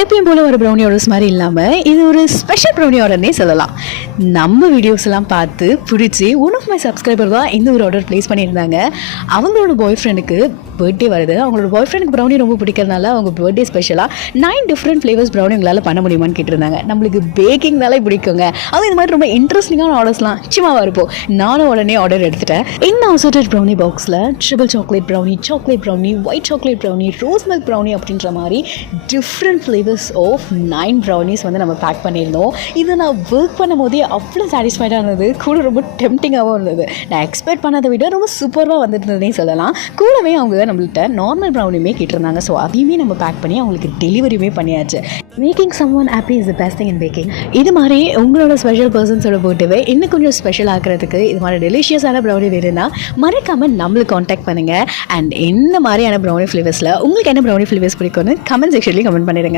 எப்பயும் போல ஒரு ப்ரௌனி ஆர்டர்ஸ் மாதிரி இல்லாமல் இது ஒரு ஸ்பெஷல் ப்ரௌனி ஆர்டர்னே சொல்லலாம். நம்ம வீடியோஸ்லாம் பார்த்து பிடிச்சி ஒன் ஆஃப் மை சப்ஸ்கிரைபர் தான் இந்த ஒரு ஆர்டர் ப்ளேஸ் பண்ணியிருந்தாங்க. அவங்களோட பாய் ஃப்ரெண்டுக்கு பர்த்டே வருது. அவங்களோட பாய் ஃப்ரெண்டுக்கு ப்ரௌனி ரொம்ப பிடிக்கிறதுனால அவங்க பர்த்டே ஸ்பெஷலாக 9 டிஃப்ரெண்ட் ஃப்ளேவர்ஸ் ப்ரௌனி உங்களால் பண்ண முடியுமான்னு கேட்டிருந்தாங்க. நம்மளுக்கு பேக்கிங்னாலே பிடிக்குங்க. அது இந்த மாதிரி ரொம்ப இன்ட்ரெஸ்டிங்கான ஆர்டர்ஸ்லாம் சும்மாவாக இருப்போம். நானும் உடனே ஆர்டர் எடுத்துட்டேன். இந்த அசோட்டட் ப்ரௌனி பாக்ஸில் triple chocolate brownie, white chocolate brownie, rose milk brownie அப்படின்ற மாதிரி டிஃப்ரெண்ட் ஃப்ளேவர்ஸ் ஆஃப் 9 ப்ரௌனிஸ் வந்து நம்ம பேக் பண்ணியிருந்தோம். இதை நான் ஒர்க் பண்ணும் போதே அவ்வளோ சாட்டிஸ்ஃபைடாக இருந்தது, கூட ரொம்ப டெம்டிங்காகவும் இருந்தது. நான் எக்ஸ்பெக்ட் பண்ணதை விட ரொம்ப சூப்பராக வந்துருந்ததுனே சொல்லலாம். கூடவே அவங்க நம்மள்கிட்ட நார்மல் ப்ரௌனியுமே கேட்டிருந்தாங்க. ஸோ அதையுமே நம்ம பேக் பண்ணி அவங்களுக்கு டெலிவரியுமே பண்ணியாச்சு. Making some one happy is the best thing in packing. இது மாதிரி உங்களோட ஸ்பெஷல் பர்சன்ஸோட போட்டுவே இன்னும் கொஞ்சம் ஸ்பெஷல் ஆக்கிறதுக்கு இது மாதிரி டெலிஷியஸான ப்ரௌனி வேணும்னா மறக்காமல் நம்மளுக்கு காண்டாக்ட் பண்ணுங்கள். அண்ட் இந்த மாதிரியான ப்ரௌனி ஃப்ளேவர்ஸில் உங்களுக்கு என்ன ப்ரௌனி ஃப்ளேவர்ஸ் பிடிக்கும்னு கமெண்ட் செக்ஷன்லேயும் கமெண்ட் பண்ணிடுங்க.